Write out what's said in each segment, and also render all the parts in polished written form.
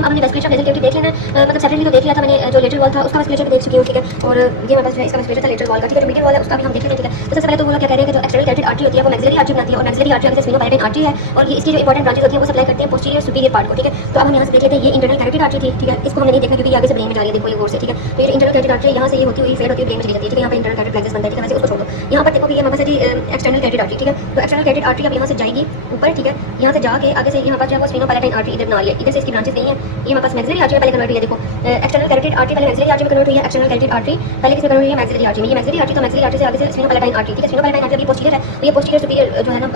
हमने वेस्कुलेचर nasal cavity देख लेना मतलब सेपरेटली तो देख लिया था मैंने, जो लेटरल वॉल था उसका वेस्कुलेचर देख चुकी हूँ, ठीक है। और ये हमारे पास जो है इसका वेस्कुलेचर था लेटरल वॉल का, ठीक है। जो मीडियल वॉल है उसका भी हम देख लेते हैं, ठीक है। तो सबसे पहले तो वो लोग क्या कह रहे हैं कि जो एक्सटर्नल कैरोटिड आर्टरी होती है वो मैक्सिलरी आर्टरी बनाती है, और मैक्सिलरी आर्टरी आगे से स्फेनोपैलेटाइन आर्टरी है, और ये इसकी जो इंपॉर्टेंट ब्रांचेस होती है वो सप्लाई करते हैं पोस्टीरियर सुपीरियर पार्ट को, ठीक है। तो अब हम यहाँ से देख लेते हैं ये इंटरनल कैरोटिड आर्टरी थी, ठीक है। इसको हमने नहीं देखा क्योंकि आगे से ब्रेन में जा रही है, देखो ये गौर से, ठीक है। तो ये इंटरनल कैरोटिड आर्टरी यहाँ से ये होती हुई फेड होती है ब्रेन में चली जाती है, ठीक है। यहाँ पे इंटरनल कैरोटिड प्लेक्सस बनता है, ठीक है। वैसे उसको छोड़ दो, यहाँ पर देखो कि ये हमारे पास है एक्सटर्नल कैरोटिड आर्टरी, ठीक है। तो एक्सटर्नल कैरोटिड आर्टरी अब यहाँ से जाएगी ऊपर, ठीक है। यहाँ से जाके आगे से यहाँ पर जो है वो स्फेनोपैलेटाइन आर्टरी इधर बना रही है, इधर से इसकी ब्रांचेस नहीं है, ये हमारे पास मैक्सिलरी आर्टरी पहले कन्वर्ट हुई है, देखो एक्सटर्नल कैरोटिड आर्टरी पहले मैक्सिलरी आर्टरी में कन्वर्ट हुई है, एक्सटर्नल कैरोटिड आर्टरी पहले किसमें कन्वर्ट हुई है, मैक्सिलरी आर्टरी में। ये मैक्सिलरी आर्टरी तो मैक्सिलरी आर्टरी से आगे से स्फेनोपैलेटाइन आर्टरी, ठीक है। स्फेनोपैलेटाइन आर्टरी ये पोस्टीरियर है, तो ये पोस्टीरियर सुपीरियर जो है ना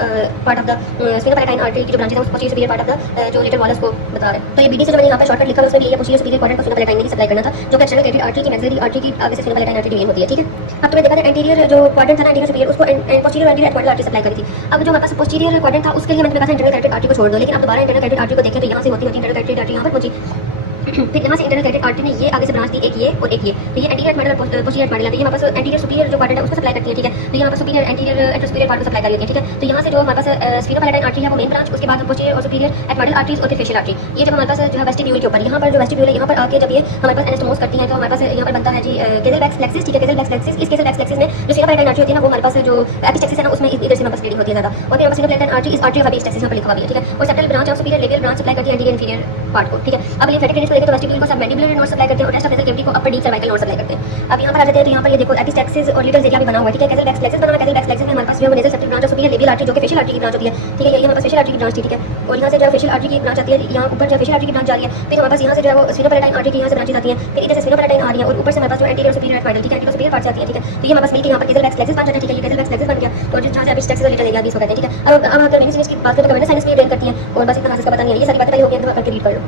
पार्ट ऑफ द स्फेनोपैलेटाइन आर्टरी की जो ब्रांचेस है उस posterior superior part of the जो लेटरल वॉल है उसको बता रहे हैं। तो ये बीडी से जो मैंने यहाँ पर शॉर्टकट लिखा है उसमें ये पोस्टीरियर सुपीरियर क्वाड्रेंट को स्फेनोपैलेटाइन में सप्लाई करना था, जो कि एक्सटर्नल कैरोटिड आर्टरी की मैक्सिलरी आर्टरी की आगे से स्फेनोपैलेटाइन आर्टरी डिवीजन होती है, ठीक है। अब तुम्हें देखा था एंटीरियर जो क्वाड्रेंट था ना एंटीरियर सुपीरियर उसको पोस्टीरियर एंटीरियर एटमॉडल आर्टरी सप्लाई करी थी। अब जो हमारे पास पोस्टीरियर क्वाड्रेंट था उसके लिए मैंने कहा था इंटरनल कैरोटिड आर्टरी को छोड़ दो, लेकिन अब दोबारा इंटरनल कैरोटिड आर्टरी को देखें तो यहाँ से होती इंटरनल कैरोटिड आर्टरी यहाँ पर पहुंची, फिर यहाँ से इंटरनल कैरोटिड आर्टरी ने ये आगे से ब्रांच दी, एक ये और एक ये, तो ये एंटीरियर एटमॉडल और पोस्टीरियर एटमॉडल है। तो ये हमारे पास एंटीरियर सुपीरियर जो क्वाड्रेंट है उसको सप्लाई करती है, ठीक है। तो यहाँ पर सुपीरियर एंटीरियर एंट्रोस्पीरियर पार्ट को सप्लाई करी होती है, ठीक है। तो यहाँ से जो हमारे पास स्फेनोपैलेटाइन आर्टरी है वो मेन ब्रांच, उसके बाद पोस्टीरियर और सुपीरियर एटमॉडल आर्टरीज और फिर फेशियल आर्टरी, ये जब हमारे पास जो है वेस्टिब्यूल के ऊपर यहाँ पर जो वेस्टिब्यूल है यहाँ पर आके जब ये हमारे पास एनास्टोमोस करती है तो हमारे पास यहाँ पर बनता है जी केज़लबैक्स प्लेक्सिस, ठीक है। केज़लबैक्स प्लेक्सिस, इस केज़लबैक्स प्लेक्सिस में जो स्फेनोपैलेटाइन आर्टरी होती है ना वो हमारे पास जो एपिस्टेक्सिस है ना उसमें इधर से हमारे पास रीडिंग होती है ज़्यादा, और फिर हमारे sphenopalatine artery is artery of epistaxis यहाँ पर लिखा हुआ है, ठीक है। और सेप्टल ब्रांच ऑफ सुपीरियर लेवियल ब्रांच सप्लाई करती है एंटीरियर इन्फीरियर पार्ट को, ठीक है। अब ये फेटिक को लेकर तो वेस्टिब्यूल को सब मैंडिबुलर नोड सप्लाई करते हैं और रेस्ट ऑफ नेजल कैविटी को अपर डीप सर्वाइकल नोड सप्लाई करते हैं। अब यहाँ पर आ जाते हैं तो यहाँ पर ये देखो एपिस्टेक्सिस और लिटल एरिया भी बना हुआ है, ठीक है। केज़लबैक्स प्लेक्सिस बना हुआ है, केज़लबैक्स प्लेक्सिस में हमारे पास जो है nasal septal branch of superior लेवियल आर्टरी जो कि फेशियल आर्टरी की ब्रांच होती है, ठीक है। ये हमारे पास फेशियल आर्टरी की ब्रांच थी, ठीक है। और यहाँ से जो फेशियल आर्टरी की ब्रांच आती है, यहाँ ऊपर जो फेशियल आर्टरी की ब्रांच जा रही है, फिर हमारे पास यहाँ से जो है वो स्फेनोपैलेटाइन आर्टरी की यहाँ से ब्रांचेस आती हैं, फिर इधर से स्फेनोपैलेटाइन आ रही है और ऊपर से हमारे पास जो एंटीरियर सुपीरियर एटमॉडल, ठीक है, एंटीरियर सुपीरियर पार्ट से आती है, ठीक है। तो ये हमारे पास मिलकर यहाँ पर केज़लबैक्स प्लेक्सिस बन जाता है, ठीक है। ये केज़लबैक्स प्लेक्सिस बन गया और जहाँ से एपिस्टेक्सिस और लिटल एरिया भी इसको कहते हैं, ठीक है। अब अगर मेनी की बात करें तो कमेंट साइंस में ड्रेन करती है और बस इतना इसका पता नहीं है, ये सारी बातें पहले हो गई तो करके रीड कर लो,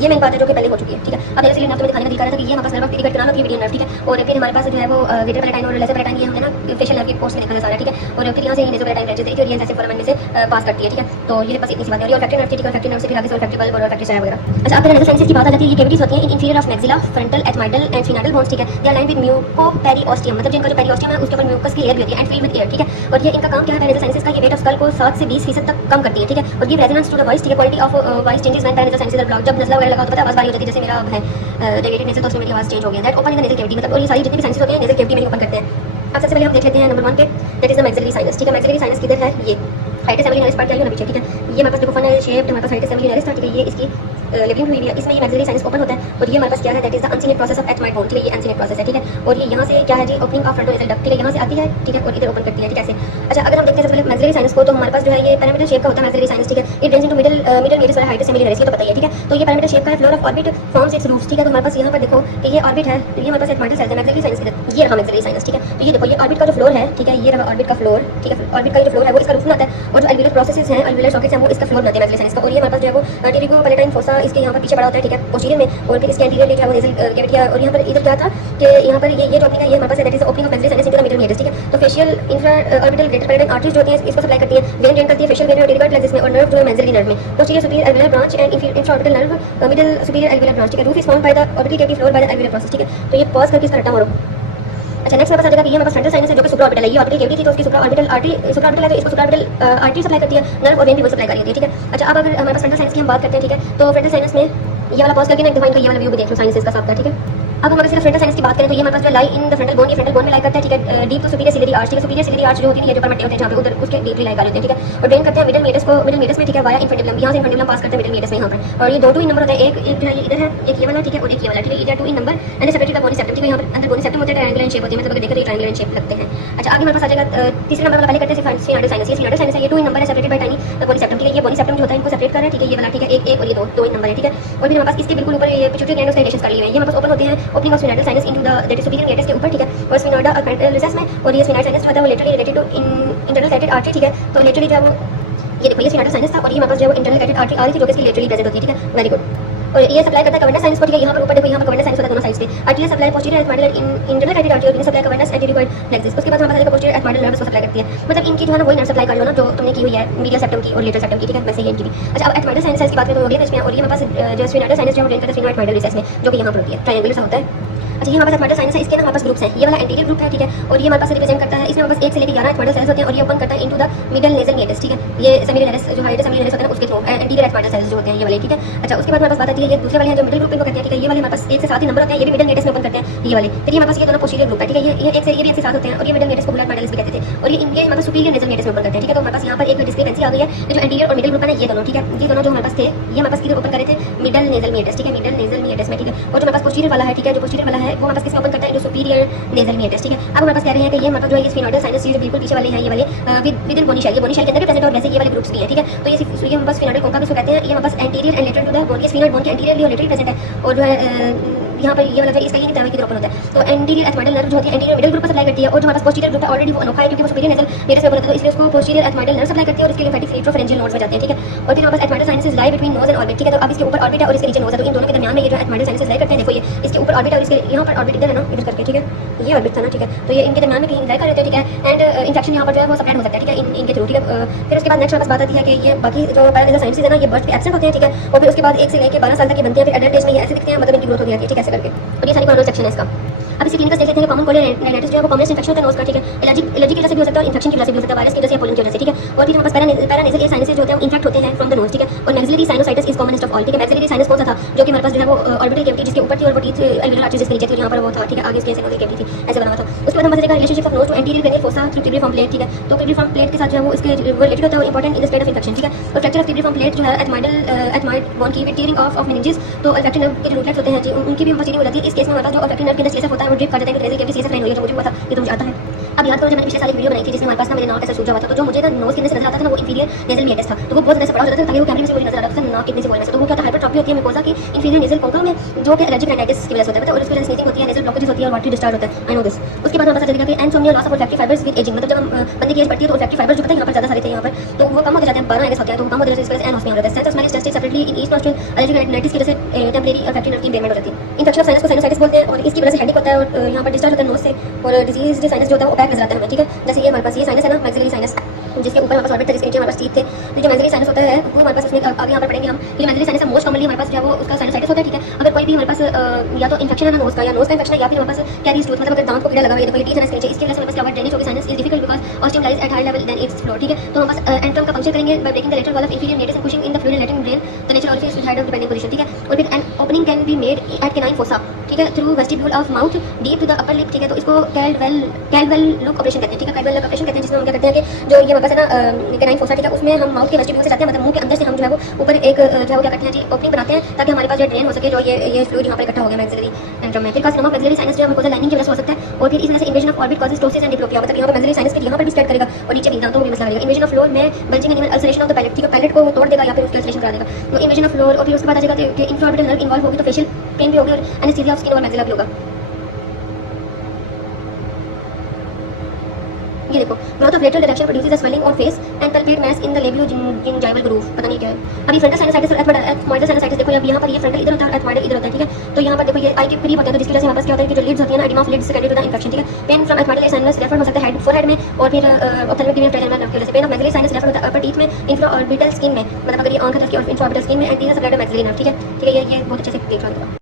ये मेन बात है जो कि पहले हो चुकी है, ठीक है। अब जैसे मैं तुम्हें दिखाने का दिखा रहा था कि ये हमारे पास नर्व ऑफ कनाल होती है मीडियन नर्व, ठीक है। और फिर हमारे पास जो है वो लेटर पैलेटाइन और लेसर पैलेटाइन ये हमने ना फेशियल नर्व की कोर्स में देखा था सारा, ठीक है। और फिर यहाँ से नेजो पैलेटाइन ब्रांचेस देखिए और ये ऐसे फोरामेन में से पास करती है, ठीक है। तो ये बस इतनी सी बात है। और फैक्ट्री नर्व, ठीक है, फैक्ट्री नर्व से फिर आगे से फैक्ट्री बल्ब और फैक्ट्री साया वगैरह। अच्छा, अब फिर नेजल साइंसेस की बात आ जाती है, ये कैविटीज होती हैं in inferior of maxilla, frontal, ethmoidal and sphenoidal bones, ठीक है। They are lined with mucoperiosteum, मतलब जिनका जो पेरिओस्टियम है उसके ऊपर म्यूकस की लेयर भी होती है एंड फिल्ड विद एयर, ठीक है। और ये इनका काम क्या है नेजल साइंसेस का, ये वेट ऑफ स्कल को 7 से 20% तक कम करती है, ठीक है। और ये रेजोनेंस टू द वॉइस, ठीक है। Quality of voice changes when nasal sinuses are blocked, जब नज़ला वगैरह लगाओ तो पता है आवाज भारी हो जाती है, जैसे मेरा अब है डेविएटेड नेजल तो उसमें मेरी आवाज चेंज हो गई है, that open in the nasal cavity, मतलब और ये सारी जितनी भी साइंसेस होती हैं नेजल कैविटी में ही ओपन करते हैं। अब सबसे पहले हम देख लेते हैं नंबर 1 पे, that is the maxillary sinus, ठीक है। मैक्सिलरी साइनस किधर है, ये हाइटस एमिलिनरिस पार्ट क्या है ना पीछे, ठीक है। ये हमारे पास देखो फनल शेप हमारे पास हाइटस एमिलिनरिस था, ठीक है। ये इसकी लिविंग हुई है, इसमें ये मैक्सिलरी साइनस ओपन होता है और ये हमारे पास क्या है, that is the uncinate process of ethmoid bone, ठीक है। ये अनसीनेट प्रोसेस है, ठीक है। और ये यहाँ से क्या है जी opening of frontal nasal duct, ठीक है। यहाँ से आती है, ठीक है, और इधर ओपन करती है, ठीक है, ऐसे। अच्छा, अगर हम देखते हैं सबसे पहले मैक्सिलरी साइनस को, तो हमारे पास जो है ये पैरामीटर शेप का होता है मैक्सिलरी साइनस, ठीक है। इट ड्रेन्स इनटू मिडल मेडिस वाला हाइटस एमिलिनरिस, ये तो पता ही है, ठीक है। तो ये पैरामीटर शेप का है, floor of orbit forms its roots, ठीक है। तो हमारे पास यहाँ पर देखो कि ये ऑर्बिट है, तो ये हमारे पास एथमाइडल सेल्स है मैक्सिलरी साइनस के, ये रहा मैक्सिलरी साइनस, ठीक है। तो ये देखो ये ऑर्बिट का जो फ्लोर है, ठीक है, ये रहा ऑर्बिट का फ्लोर, ठीक है। ऑर्बिट का जो फ्लोर है वो इसका रूफ बनाता है और जो एल्वियोलर प्रोसेसेस हैं, एल्वियोलर सॉकेट्स हैं वो इसका फ्लोर बनाते हैं मैक्सिलरी साइनस का। और ये हमारे पास जो है वो टेरिगोपैलेटाइन फोसा इसके यहाँ पर पीछे पड़ा होता है, ठीक है, पोस्टीरियर में। और फिर इसके एंटीरियर जो है वो नेजल कैविटी है। और यहाँ पर इधर क्या था कि यहाँ पर ये जो ओपनिंग है ये हमारे पास that is opening of maxillary sinus into the middle meatus, ठीक है। तो facial infra orbital greater palatine arteries जो होती हैं इसको सप्लाई करती है, वेन ड्रेन करती है फेशियल वेन और टेरिगॉइड प्लेक्सिस में, और नर्व जो है मैक्सिलरी नर्व में, posterior superior alveolar branch and infra orbital nerve middle superior alveolar branch, ठीक है। Roof is formed by the orbital cavity floor by the alveolar process, ठीक है। तो ये पॉज करके इसका रट्टा मारो। अच्छा, नेक्स्ट हमारे पास आ जाएगा कि ये हमारे पास फ्रंटल साइनस है जो कि सुप्रा ऑर्बिटल है, ये ऑर्बिटल कैविटी थी तो उसकी सुप्रा ऑर्बिटल है तो इसको सुप्रा ऑर्बिटल आर्टरी सप्लाई करती है, नर्व और वेन भी वो सप्लाई कर रही है, ठीक है। अच्छा, अब अगर हमारे पास फ्रंटल साइनस की हम बात करते हैं, ठीक है, तो फ्रंटल साइनस में ये वाला पॉज करके ना एक दफा इनका ये वाला व्यू भी देख लो साइनस का साफ था, ठीक है। अब हम अगर सिर्फ फ्रंटल साइनस की बात करें तो ये हमारे पास जो lie in the frontal bone, ये फ्रंटल बोन में लाई करता है, ठीक है। Deep to superior ciliary arch, ठीक है। सुपीरियर सिलियरी आर्च जो होती है ये जो परमट्टे होते हैं जहाँ पे उधर उसके डीपली लाई कर लेते हैं, ठीक है। और ड्रेन करते हैं मिडल मेडिस को, मिडल मेडिस में, ठीक है, वाया इन्फेंटिबुलम, यहाँ से इन्फेंटिबुलम पास करते हैं मिडल मेडिस में यहाँ पर। और ये दो 2 इन नंबर होता है, एक जो है इधर है, एक ये वाला, ठीक है, और एक ये वाला, ठीक है। इधर 2 in number and separated by bony septum, ठीक है। यहाँ पर अंदर बोनी सेप्टम होते हैं, ट्रायंगुलर शेप होती है, मतलब अगर देखें तो ट्रायंगुलर शेप लगते हैं। अच्छा, आगे हमारे पास आ जाएगा तीसरे नंबर वाला, पहले करते हैं स्फिनाइडल साइनस, ये स्फिनाइडल साइनस है, ये 2 इन नंबर है, separated by tiny bony septum, ठीक है। ये बोनी सेप्टम जो होता है इनको सेपरेट कर रहा है, ठीक है, ये वाला, ठीक है, एक और ये दो इन नंबर है, ठीक है। और फिर हमारे पास इसके बिल्कुल ऊपर ये पिट्यूटरी ग्लैंड उसका रिलेशंस कर लिए हैं, ये हमारे पास ओपन होते हैं opening of sphenoidal sinus into the that is superior meatus के ऊपर, ठीक है। और स्फिनोइडा और फ्रंटल रिसेस में, और ये स्फिनाइडल साइनस जो होता है वो laterally related to internal carotid artery, ठीक है। तो लेटरली जो है वो ये देखो ये स्फिनाइडल साइनस था और ये हमारे पास जो है वो इंटरनल कैरोटिड आर्टरी आ रही थी जो कि इसकी लेटरली प्रेजेंट होती है, ठीक है। Very good. और ये सप्लाई करता है कवर्नस साइनस को, ठीक है। यहाँ पर ऊपर देखो यहाँ पर कवर्नस साइनस होता है दोनों साइड्स पे, artery supply posterior ethmoidal internal carotid artery और सप्लाई कवर्नस एंटीरियोइड प्लेक्सिस। उसके बाद हमारे पास पोस्टीरियर एथमाइडल नर्व को सप्लाई करती है, मतलब इनकी जो है ना वही नर्व सप्लाई कर लो ना जो तुमने की हुई है मीडियल सेप्टम की और लेटरल सेप्टम की, ठीक है, वैसे ही इनकी भी। अच्छा, अब एथमाइडल साइनस की बात करें तो हो गया इसमें, और ये हमारे पास जो स्फिनाइडल साइनस जो ड्रेन करता है स्फिनोइड एथमाइडल रिसेस में जो कि यहाँ पर होती है, ट्रायंगुलर सा होता है। अच्छा, ये हमारे पास एथमाइडल साइनस है, इसके ना हमारे पास ग्रुप्स हैं। ये वाला एंटीरियर ग्रुप है, ठीक है, और ये हमारे पास रिप्रेजेंट करता है, इसमें हमारे पास 1 से लेकर 11 एथमाइडल सेल्स होते हैं और ये ओपन करता है into the middle nasal medius, ठीक है। ये सेमिलरिस जो हाइडस सेमिलरिस होते हैं ना उसके थ्रू एंटीरियर एथमाइडल सेल्स जो होते हैं ये वाले, ठीक है। अच्छा, उसके बाद हमारे पास बात आती है ये दूसरे वाले हैं जो मिडिल ग्रुप इनको कहते हैं, ठीक है। ये वाले हमारे पास 1 से 7 ही नंबर होते हैं, ये भी मिडल मीडियस में ओपन करते हैं ये वाले। फिर ये हमारे पास ये दोनों पोस्टीरियर ग्रुप है, ठीक है। ये 1 से ये भी 1 से 7 होते हैं और ये मिडल मीडियस को बुलर एथमाइडल्स भी कहते थे और ये इनके हमारे पास सुपीरियर नेजल मीडियस में ओपन करते हैं, ठीक है। तो हमारे पास यहाँ पर एक डिस्क्रिपेंसी आ गई है, ये जो एंटीरियर और मिडल ग्रुप है ना ये दोनों, ठीक है, ये दोनों जो हमारे पास थे ये हमारे पास किधर ओपन करे थे, मिडल नेजल मीडियस, ठीक है, मिडल नेजल मीडियस में, ठीक है। और जो हमारे पास पोस्टीरियर वाला है, ठीक है, जो पोस्टीरियर वाला है वो हमारे पास किसमें ओपन करता है, जो सुपीरियर नेजल मीडियस, ठीक है। अब हमारे पास कह रहे हैं कि ये मतलब जो है ये स्फिनोइडल साइनस, ये जो बिल्कुल पीछे वाले हैं ये वाले विद इन बोनी शेल, ये बोनी शेल के अंदर भी प्रेजेंट और वैसे ये वाले ग्रुप्स भी हैं, ठीक है। तो ये हमारे पास स्फिनोइडल कॉन्का भी इसको कहते हैं, ये हमारे पास anterior and lateral to the bone, ये स्फिनोइड बोन के एंटीरियरली और लेटरली प्रेजेंट है और जो है यहाँ पर ये वाला इसका ये दावे की तरफ ओपन होता है। तो एंटीरियर एथमाइडल नर्व जो होती है एंटीरियर मिडल ग्रुप पर सप्लाई करती है और जो हमारे पास पोस्टीरियर ग्रुप है ऑलरेडी वो अनोखा है क्योंकि वो सुपीरियर नेजल मीडियस में ओपन होता है, तो इसलिए उसको पोस्टीरियर एथमाइडल नर्व सप्लाई करती है और इसके लिम्फेटिक रेट्रोफेरेंजियल नोड्स में जाते हैं, ठीक है। और फिर हमारे पास ethmoidal sinuses lie between nose and orbit, ठीक है। तो अब इसके ऊपर ऑर्बिट है और इसके नीचे नोज है, तो इन दोनों के दरमियान में ये जो एथमाइडल साइनसेस लाई करते हैं, देखो ये इसके ऊपर ऑर्बिट है और इसके यहाँ पर ऑर्बिट इधर है ना, इधर करके, ठीक है, ये ऑर्बिट था ना, ठीक है। तो ये इनके दरमियान में कहीं लाई कर रहते हैं, ठीक है। एंड इन्फेक्शन यहाँ पर जो है वो स्प्रेड हो सकता है, ठीक है, इनके थ्रू, ठीक है। फिर उसके बाद नेक्स्ट हमारे पास बात आती है कि ये बाकी जो पैरानेजल साइनसेस है ना ये बर्थ के एब्सेंट होते हैं, ठीक है। और फिर उसके बाद 1 से लेकर 12 साल तक ये बनते हैं, फिर एडल्ट एज में ये ऐसे दिखते हैं, मतलब इनकी ग्रोथ हो जाती है, ठीक है, ऐसे करके। और ये सारी कॉर्नर सेक्शन है इसका। अब इसी क्लिनिकल देख लेते हैं कॉमन कोलिडाइटिस जो है वो कॉमन इन्फेक्शन होता है नोज का, ठीक है। एलर्जी की वजह से भी हो सकता है और इन्फेक्शन की वजह से भी हो सकता है, वायरस की वजह से या पोलन की वजह से, ठीक है। और फिर हमारे पास पैरानेजल एयर साइनसेस जो होते हैं वो इन्फेक्ट होते हैं फ्रॉम द नोज, ठीक है। और maxillary sinusitis is commonest of all, ठीक है। मैक्सिलरी साइनस कौन सा था जो कि हमारे पास जो है वो ऑर्बिटल कैविटी जिसके ऊपर थी और वो टीथ एल्वियोलर आर्टरी जिसके नीचे थी, यहाँ पर वो था, ठीक है, आगे इसके सेनोजल कैविटी थी, ऐसे बना हुआ था। उसके बाद हमारे देखा relationship of nose to anterior cranial fossa through cribriform plate, ठीक है। तो क्रिब्रिफॉर्म प्लेट के साथ जो है वो इसके रिलेटेड होता है, important in the state of infection, ठीक है। और फ्रैक्चर ऑफ क्रिब्रिफॉर्म प्लेट जो है एथमाइड बोन की विद टीयरिंग ऑफ मेनिंजेस, तो अफेक्टेड नर्व के जो रूटलेट्स होते हैं जी उनकी भी चीटिंग हो जाती है। इस केस में हमारे पास जो अफेक्टेड नर्व के अंदर सीएसएफ होता है वो ड्रिप कर जाता है कि कैसे सीएसएफ लाइन हुई है, जो मुझे पता ये तो मुझे आता है। अब याद करो जब मैंने पिछले साल एक वीडियो बनाई थी जिसमें हमारे पास ना मेरे नाक ऐसा सूजा हुआ था, तो जो मुझे ना नोज के अंदर से नजर आता था ना वो इंफीरियर नेजल मीडियस था, तो वो बहुत ज्यादा बड़ा हो जाता था ताकि वो कैमरे में से मुझे नजर आता था नाक कितने से बोलने से। तो वो क्या था, हाइपरट्रॉफी होती है म्यूकोसा की इंफीरियर नेजल कॉन्का में जो कि एलर्जिक राइनाइटिस की वजह से होता है और उसकी वजह से स्नीजिंग होती है, नेजल ब्लॉकेजेस होती है और वाटरी डिस्चार्ज होता है, आई नो दिस। उसके बाद हमारे साथ देखा कि anosmia, loss of olfactory fibres with ageing, मतलब जब हम बंदे की एज बढ़ती है तो ओल्फैक्टरी फाइबर्स जो पता है यहाँ पर ज्यादा सारे थे यहाँ पर, तो वो कम होते जाते हैं, 12 एंगस होते हैं, तो कम होते जाते हैं, इस वजह से एनोस में हो जाता है। Sense of smell is tested separately in each nostril, allergic rhinitis की वजह से टेम्परेरी ओल्फैक्टरी नर्व की इम्पेयरमेंट हो जाती है। इन्फेक्शन ऑफ साइनस को साइनोसाइटिस बोलते हैं और इसकी वजह से हेडेक होता है और यहाँ पर डिस्चार्ज होता है नोज से और डिजीज साइनस जो होता है वो बैक नजर आता है हमें, ठीक है। जैसे ये हमारे पास ये साइनस है ना, मैक्सिलरी साइनस, जिसके ऊपर हमारे पास ऑर्बिट था, जिसके नीचे हमारे पास टीथ थे। तो जो मैक्सिलरी साइनस होता है वो हमारे पास उसमें आगे यहाँ पर पढ़ेंगे हम कि मैक्सिलरी साइनस मोस्ट कॉमनली हमारे पास जो है वो उसका साइनसाइटिस होता है, ठीक है। अगर कोई भी हमारे पास या तो इन्फेक्शन है ना नोज का, या नोज का इन्फेक्शन है, या फिर हमारे पास कैरीज टूथ, मतलब अगर दांत को कीड़ा लगा हुआ है, देखो ये टीथ है इसके नीचे, इसके वजह से हमारे पास क्या हुआ, ड्रेनेज होगी, sinus is difficult because ostium lies at high level than its floor, ठीक है। तो हमारे पास एंट्रम का फंक्शन करेंगे by breaking the lateral wall of inferior meatus and pushing in the fluid letting drain the natural orifice with aid of depending position, ठीक है। और फिर an opening can be made at canine fossa, ठीक है, through vestibule of mouth deep to the upper lip, ठीक है। तो इसको कैल्डवेल लुक ऑपरेशन कहते हैं, ठीक है, कैल्डवेल लुक ऑपरेशन कहते हैं, जिसमें हम क्या करते हैं कि जो ये हमारे पास है ना कैनाइन फोसा, ठीक है, उसमें हम माउथ के वेस्टिब्यूल से जाते हैं, मतलब मुंह के अंदर से हम जो है वो ऊपर एक जो है वो क्या करते हैं जी ओपनिंग बनाते हैं ताकि हमारे पास जो ड्रेन हो सके, जो ये फ्लूइड यहाँ पर इकट्ठा हो गया मैक्सिलरी एंट्रम में। फिर कार्सिनोमा मैक्सिलरी साइनस जो है मुकोसा लाइनिंग की वजह से हो सकता है और फिर इस वजह से invasion of orbit causes ptosis and diplopia, मतलब यहाँ पर मैक्सिलरी साइनस फिर यहाँ पर भी स्प्रेड करेगा और नीचे भी दांतों में भी मसला करेगा। इन्वेजन ऑफ फ्लोर में bulging animal ulceration of the palate, ठीक है, पैलेट को तोड़ देगा या फिर उसकी अल्सरेशन करा देगा। तो इन्वेजन ऑफ फ्लोर और फिर उसके बाद आ जाएगा कि इंफ्राऑर्बिटल नर्व इन्वॉल्व होगी तो फेशियल पेन भी होगी और एनेस्थीसिया ऑफ स्किन और मैक्सिला भी होगा। ये देखो growth of lateral direction produces a swelling on face and palpate mass in the labio gingival groove, पता नहीं क्या है। अभी फ्रंटल साइनसाइटिस एथमाइडल साइनसाइटिस देखो, अब यहाँ पर ये फ्रंटल इधर होता है, एथमाइडल इधर होता है, ठीक है। तो यहाँ पर देखो ये आई के करीब होता है, तो जिसकी वजह से हमारे पास क्या होता है कि जो लिड्स होती है ना, oedema of lids secondary to the infection, ठीक है। Pain from ethmoidal sinus refer हो सकता है हेड फोरहेड में और फिर ऑप्थेल्मिक डिवीजन ट्रायंगुलर नर्व की वजह से। Pain of maxillary sinus refer होता है अपर टीथ में, इंफ्राऑर्बिटल स्किन में, मतलब अगर ये आंख है तो इंफ्राऑर्बिटल स्किन में, and teeth of maxillary nerve, ठीक है, ठीक है। ये बहुत अच्छे से देख लो।